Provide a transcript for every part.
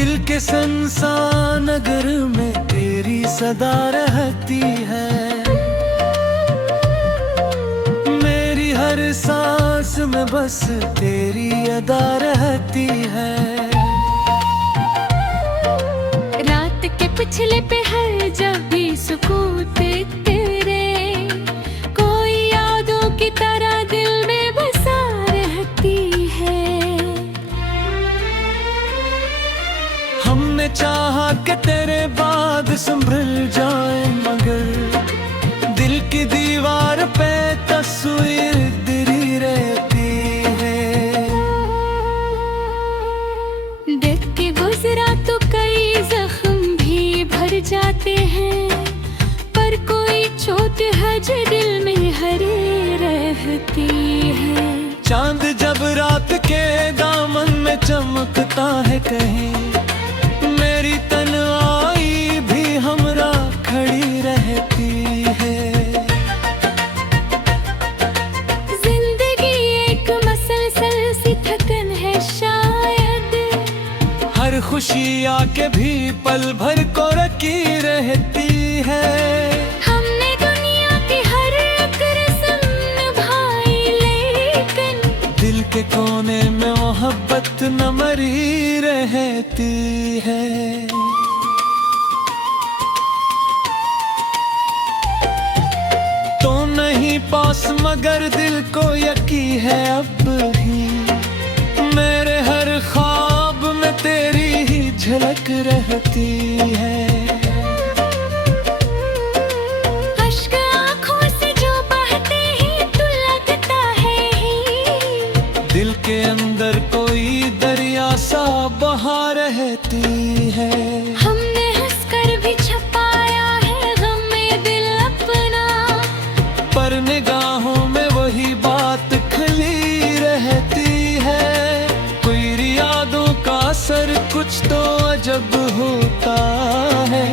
दिल के सुनसान नगर में तेरी सदा रहती है। मेरी हर सांस में बस तेरी अदा रहती है। रात के पिछले पहर जब भी सुकून तेरे, कोई यादों की तरह दिल में बसा रहती है। हमने चाहा कि तेरे बाद संभल जाए, मगर दिल की दीवार पे तस्वीर तेरी रहती है। देख के गुजरा तो कई जख्म भी भर जाते हैं, पर कोई चोट है जो दिल में हरे रहती है। चांद जब रात के दामन में चमकता है, कहीं मेरी तन्हाई भी हमरा खड़ी रहती है। जिंदगी एक मसलसल सी थकन है शायद, हर खुशी आके भी पल भर को रखी रहती है। हमने दुनिया की हर एक रस्म निभाई, लेकिन दिल के कोने में मोहब्बत न मरी रहती है। तो नहीं पास मगर दिल को यकीन है अब भी, मेरे हर ख्वाब में तेरी ही झलक रहती है। अश्क आँखों से जो बहते ही तो लगता है ही, दिल के अंदर कोई दरिया सा बहा रहती है। हमने हंसकर भी छपाया है गम में दिल अपना, पर निगाहों में वही बात खली रहती है। कोई यादों का असर कुछ तो अजब होता है।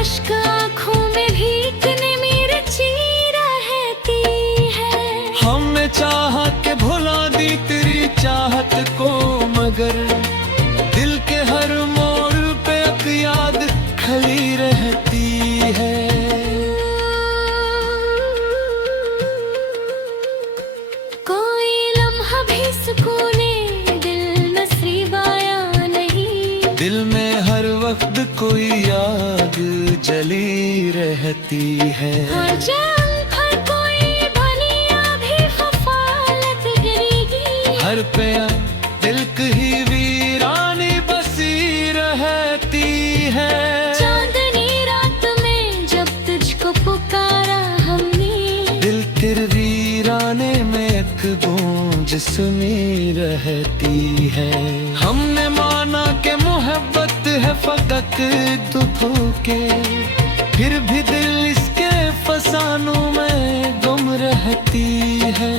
अश्क आँखों में भी इतने मिर्ची रहती है। हमने चाहा के भुला दी तेरी चाहत को, मगर दिल के हर मोड़ पे एक याद खली रहती है। कोई लम्हा भी सुकूने दिल नसीब आया नहीं, दिल में हर वक्त कोई याद जली रहती है। हर जान पर कोई भलिया भी खफालत गिरेगी, हर प्यार दिल की वीरानी बसी रहती है। चांदनी रात में जब तुझको पुकारा हमने, दिल तेरे वीराने में एक गूंज सुनी रहती है। हमने माना कि मोहब्बत है फकत दुखों के, फिर भी दिल इसके फसानों में गुम रहती है।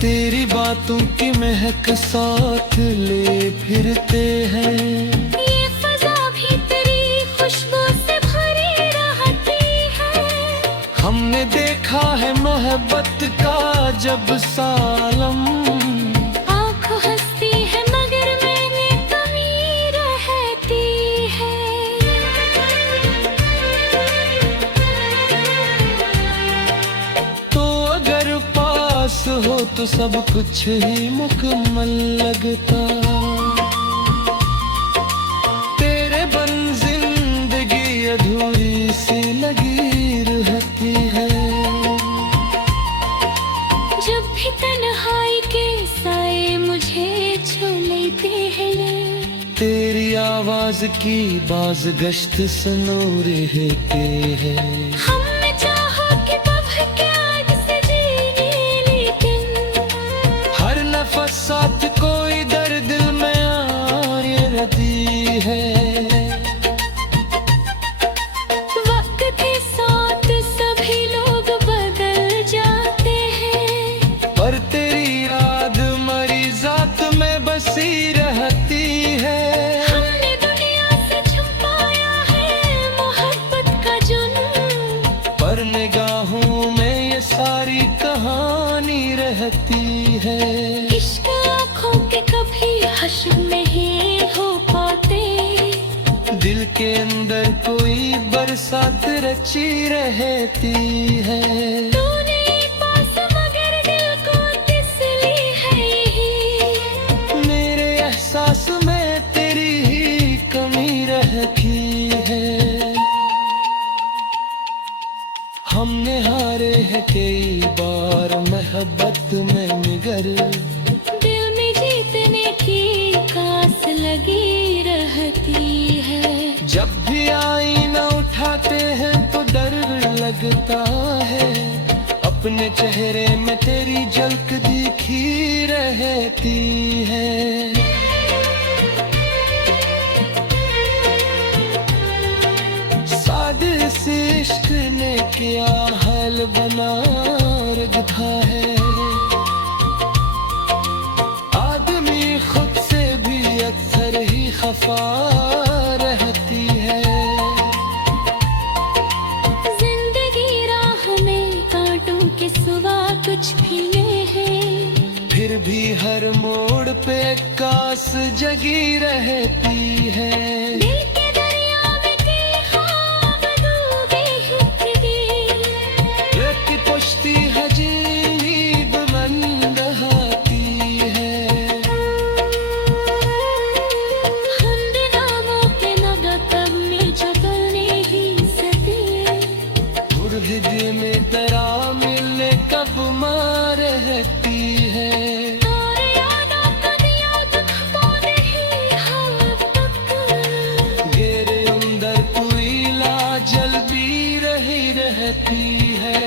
तेरी बातों की महक साथ ले फिरते हैं, ये फजा भी तेरी खुशबू से भरी रहती है। हमने देखा है मोहब्बत का जब सालम, आँख हंसती है मगर मैंने कमी रहती है। तो अगर पास हो तो सब कुछ ही मुकम्मल लगता। तेरे बिन जिंदगी अधूरी सी लगी रहती है। जब भी तन्हाई के साए मुझे छू लेते हैं, तेरी आवाज की बाज गश्त सुनो रहते हैं। हमने चाहा कि बह के आग से जीने, लेकिन हर नफस साथ कोई दर्द दिल में आरी रहती है। वक्त के साथ सभी लोग बदल जाते हैं, पर तेरी याद मरी जात में बसी रहती है। हमने दुनिया से छुपाया है मोहब्बत का जुनून, पर निगाहों में ये सारी कहानी रहती है। इश्क आँखों के कभी हश्र में ही हो पाते। दिल के अंदर कोई बरसात रची रहती है। तूने पास मगर दिल को तिसली है यही। मेरे एहसास में तेरी ही कमी रहती है। हमने हारे हैं कई बार मोहब्बत में मगर दिल में जीतने की कास लगी रहती है। जब भी आईना उठाते हैं तो डर लगता है। अपने चेहरे में तेरी झलक दिखी रहती है। सादे से इश्क ने किया हाल बना रखा है। आदमी खुद से भी अक्सर ही खफा रहती है। जिंदगी राह में कांटों के सिवा कुछ भी नहीं है। फिर भी हर मोड़ पे कास जगी रहती है। दिल के दरिया में कई ख्वाब डूबे हैं दिल। रेत पुश्ती हजीब मंद हाती है। हमने नामों के नगा कब में जगने ही सके। दिल में तेरा मिलने कब मार रहती है। और यादों का दिया दुख पौधे ही हाथ तक। घेरे अंदर कोई लाजल भी रही रहती है।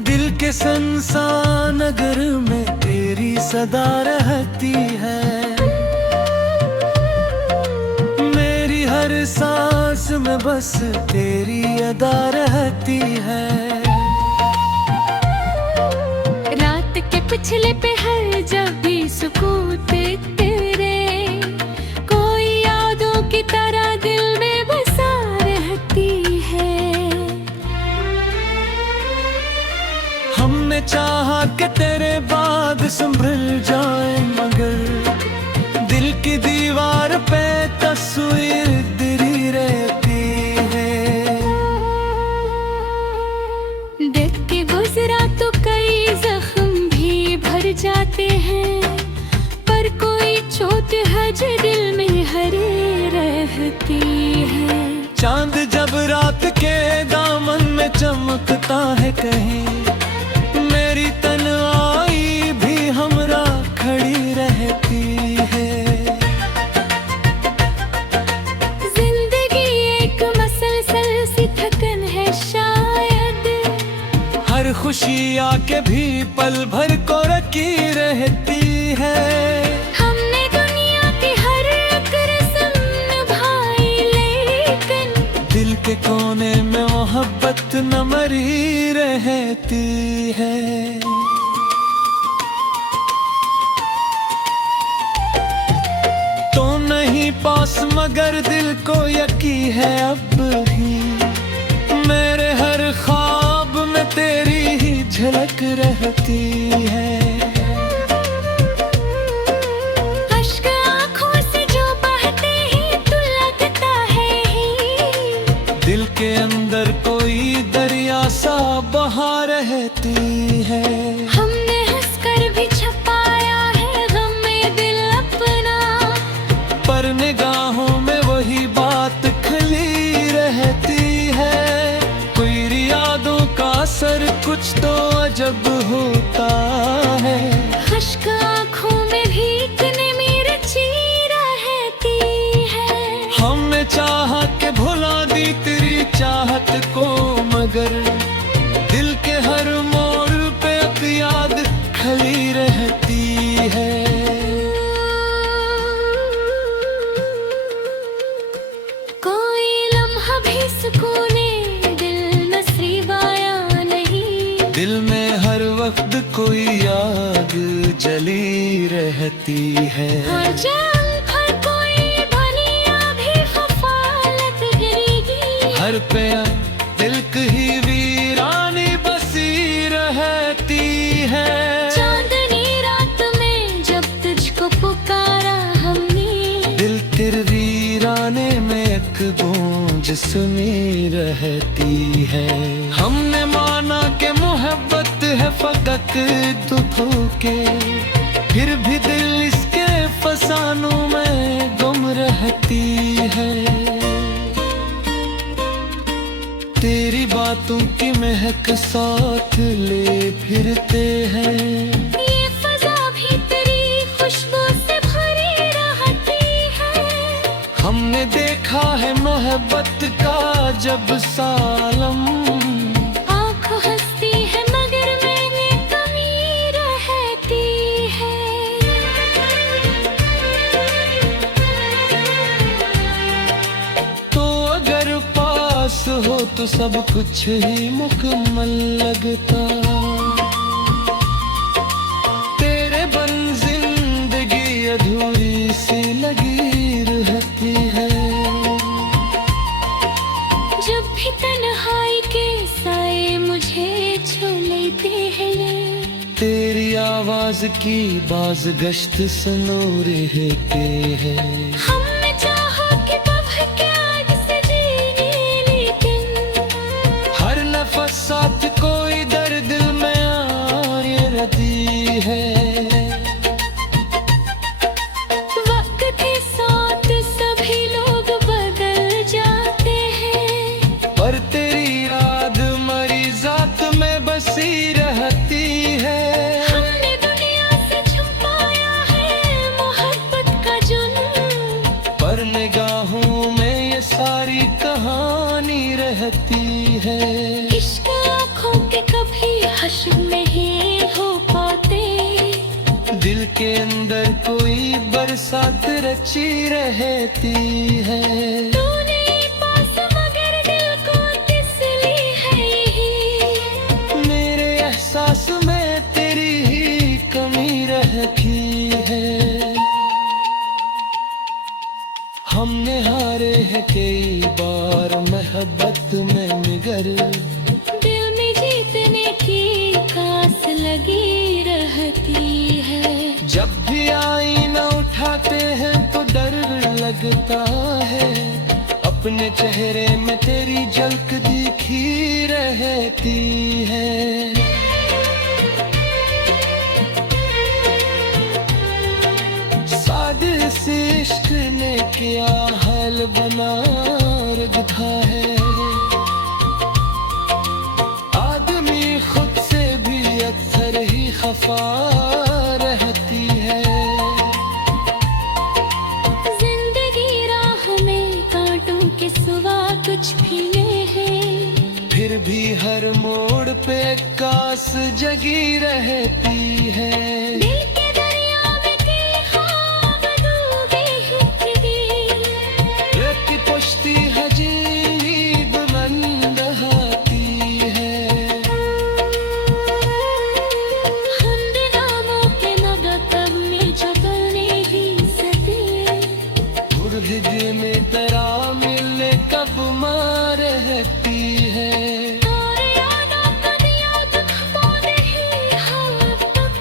दिल के संसान नगर में तेरी सदा रहती है। मेरी हर सांस में बस तेरी अदा रहती है। रात के पिछले पहर जब भी सुकून तेरे कोई यादों की तरह दिल में बसा रहती है। हमने चाहा कि तेरे बाद संभल जाए मगर दिल की दीवार पे तस्वीर गिरी रहती है। देख के गुजरा तो कई जख्म भी भर जाते हैं। पर कोई चोट है जो दिल में हरे रहती है। चांद जब रात के दामन में चमकता है कहीं मेरी तन्हाई भी हमरा खड़ी रहती है। जिंदगी एक मसलसल सी थकन है शायद। हर खुशी आके भी पल भर को रखी रहती है। हमने दुनिया की हर एक रस्म निभाई लेकिन दिल के कोने में मोहब्बत न मरी रहती है। तो नहीं पास मगर दिल को यकी है अब भी। मेरे हर ख्वाब में तेरी ही झलक रहती है। अश्क आँखों से जो बहते ही तो लगता है ही। दिल के अंदर कोई दरिया सा बहा रहती है। हमने हंसकर भी छपाया है गम में दिल अपना। पर निगाहों में वही बात खली रहती है। कोई यादों का असर कुछ तो अजब होता खली रहती है। कोई लम्हा भी सुकूने दिल नसीब आया नहीं। दिल में हर वक्त कोई याद जली रहती है। हर जंग पर कोई भलिया भी खफालत गिरेगी। हर प्यार दिल की वीरानी बसी रहती है। चांदनी रात में जब तुझको पुकारा हमने, दिल तेरे वीराने में एक गूंज सुनी रहती है। हमने माना कि मोहब्बत है फकत दुखों के, फिर भी दिल इसके फसानों में गुम रहती है। तेरी बातों की महक साथ ले फिरते हैं। ये फजा भी तेरी खुशबू से भरी रहती है। हमने देखा है मोहब्बत का जब सालम, आँख हंसती है मगर में कमी रहती है। तो अगर पास हो तो सब कुछ ही मुकम्मल लगता। तेरे बिन जिंदगी अधूरी सी लगी रहती है। जब भी तन्हाई के साए मुझे छू लेते हैं, तेरी आवाज की बाज गश्त सुनो रहते हैं। हमने चाहा कि तब के आज से जीने, लेकिन हर नफस साथ कोई दर्द दिल में आए रहती है। वक्त के साथ सभी लोग बदल जाते हैं, पर तेरी याद मरी जात में बसी रहती है। हमने दुनिया से छुपाया है मोहब्बत का जुनून, पर निगाहों में ये सारी कहानी रहती है। इश्क आँखों के कभी हश्र नहीं हो पाते। दिल के अंदर कोई बरसात रची रहती है। तूने पास मगर दिल को तिसली है यही। मेरे एहसास में तेरी ही कमी रहती है। हमने हारे हैं कई बार मोहब्बत में मगर दिल में जीतने की कास लगी रहती है। जब भी आईना उठाते हैं तो डर लगता है। अपने चेहरे में तेरी झलक दिखी रहती है। सादे से इश्क ने क्या हाल बना रखा है। आदमी खुद से भी अक्सर ही खफा रहती है। जिंदगी राह में कांटों के सिवा कुछ भी नहीं है, फिर भी हर मोड़ पे कास जगी रहती है। दिल के दरिया में की ख्वाब डूबी है। रेत पुश्ती हजीब मंद हाती है। हमने नामों के मगतब में जगने ही सके। बुरद में तेरा मिलने कब मार रहती है। और यादों का दिया दुख वो नहीं हाँ तक।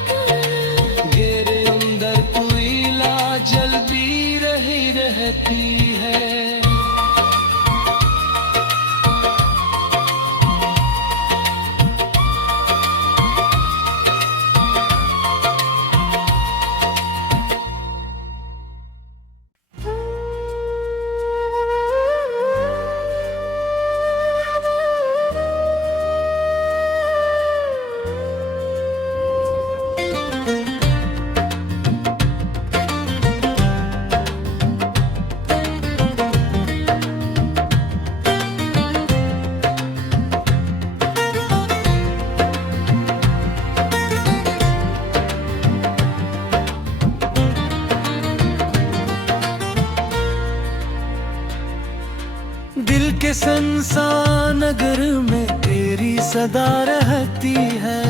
के संसान नगर में तेरी सदा रहती है।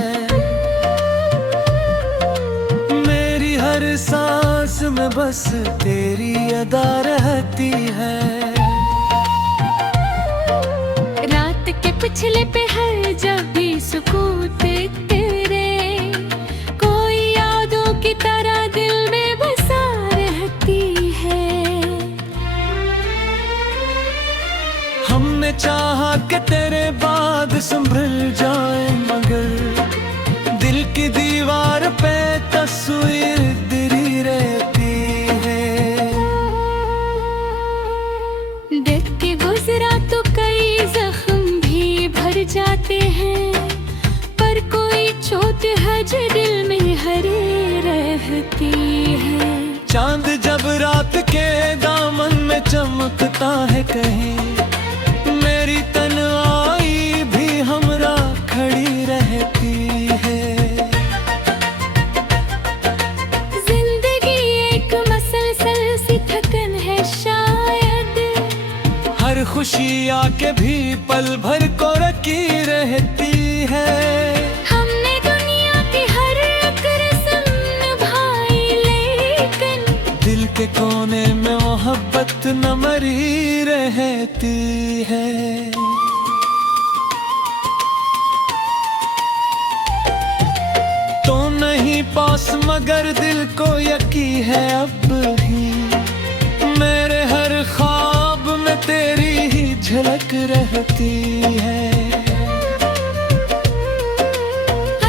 मेरी हर सांस में बस तेरी अदा रहती है। रात के पिछले पहर जब भी सुकून तेरे, कोई यादों की तरह दिल में बसा रहती है। हमने चाहा कि तेरे बाद संभल जाए, मगर दिल की दीवार पे तस्वीर तेरी रहती है। देख के गुजरा तो कई जख्म भी भर जाते हैं, पर कोई चोट है जो दिल में हरे रहती है। चांद जब रात के दामन में चमकता है कहीं, मेरी तन्हाई भी हमरा खड़ी रहती है। जिंदगी एक मसलसल सी थकन है शायद, हर खुशी आके भी पल भर को रखी रहती है। हमने दुनिया की हर एक रस्म निभाई, लेकिन दिल के कोने में मोहब्बत न मरी रहती है। तो नहीं पास मगर दिल को यकीन है अब ही, मेरे हर ख्वाब में तेरी ही झलक रहती है।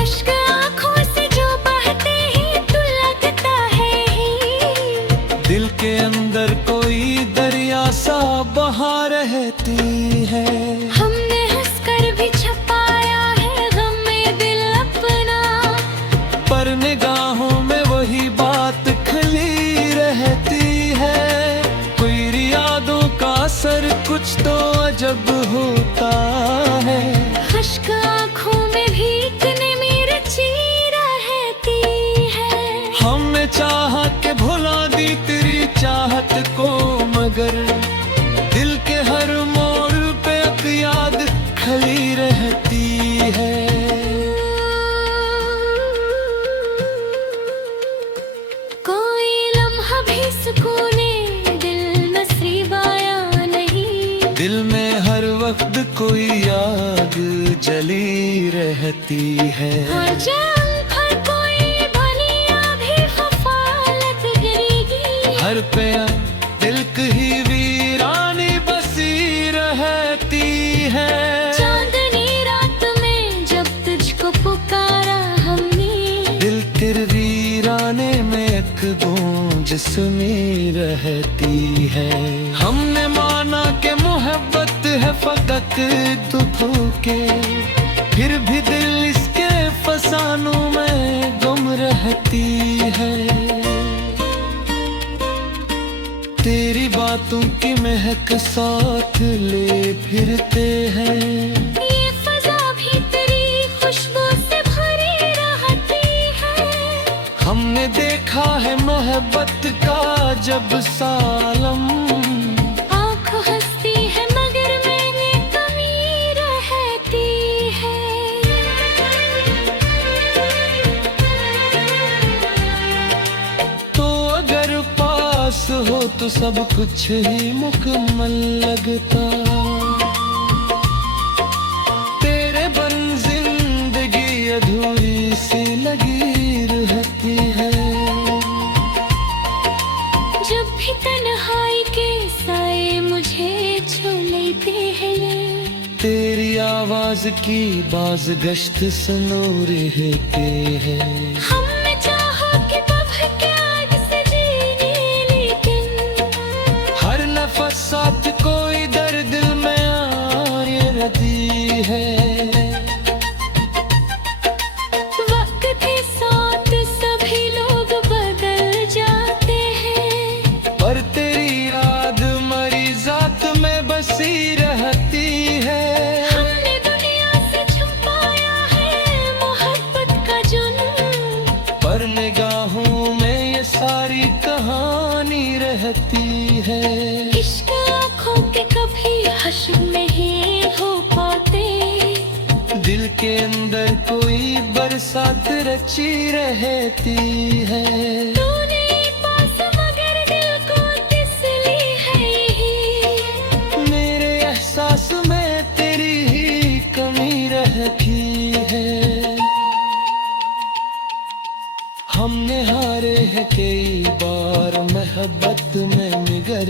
अश्क आँखों से जो बहते ही तो लगता है ही, दिल के अंदर कोई दरिया सा बहा रहती है। हमने हंसकर भी छपाया है गम में दिल अपना, पर निगाहों में वही बात खली रहती है। कोई यादों का असर कुछ तो अजब होता है। अश्क आँखों में भी इतने मेरे चीरा रहती है। हमने चाहा के भुला दी तेरी चाहत को, मगर दिल के हर मोड़ पे एक याद खली रहती है। कोई लम्हा भी सुकूने दिल नसीब आया नहीं, दिल में हर वक्त कोई याद जली रहती है। हर जंग पर कोई बलिया भी खफालत गिरेगी, हर पे दिल की वीरानी बसी रहती है। चांदनी रात में जब तुझको पुकारा हमने, दिल तेरे वीराने में एक गूंज सुनी रहती है। हमने माना कि मोहब्बत है फकत दुखों के, फिर भी दिल इसके फसानों में गुम रहती है। तेरी बातों की महक साथ ले फिरते हैं, ये फजा भी तेरी खुशबू से भरी रहती है। हमने देखा है मोहब्बत का जब सालम, आँख हंसती है मगर मैंने कमी रहती है। तो अगर पास हो तो सब कुछ ही मुकम्मल लगता। तेरे बिन जिंदगी अधूरी सी लगी रहती है। जब भी तन्हाई के साए मुझे छू लेते हैं, तेरी आवाज की बाज गश्त सुनो रहते हैं। हमने चाहा कि बह के आग से जीने, लेकिन हर नफस साथ कोई दर्द में आए रहती है। वक्त के साथ सभी लोग बदल जाते हैं, पर तेरी याद मरी जात में बसी रहती है। हमने दुनिया से छुपाया है मोहब्बत का जुनून, पर निगाहों में ये सारी कहानी रहती है। इश्क आँखों के के कभी हश्र नहीं हो पाते। दिल के अंदर कोई बरसात रची रहती है। तूने पास मगर दिल को तिसली है यही। मेरे एहसास में तेरी ही कमी रहती है। हमने हारे हैं कई बार मोहब्बत में मगर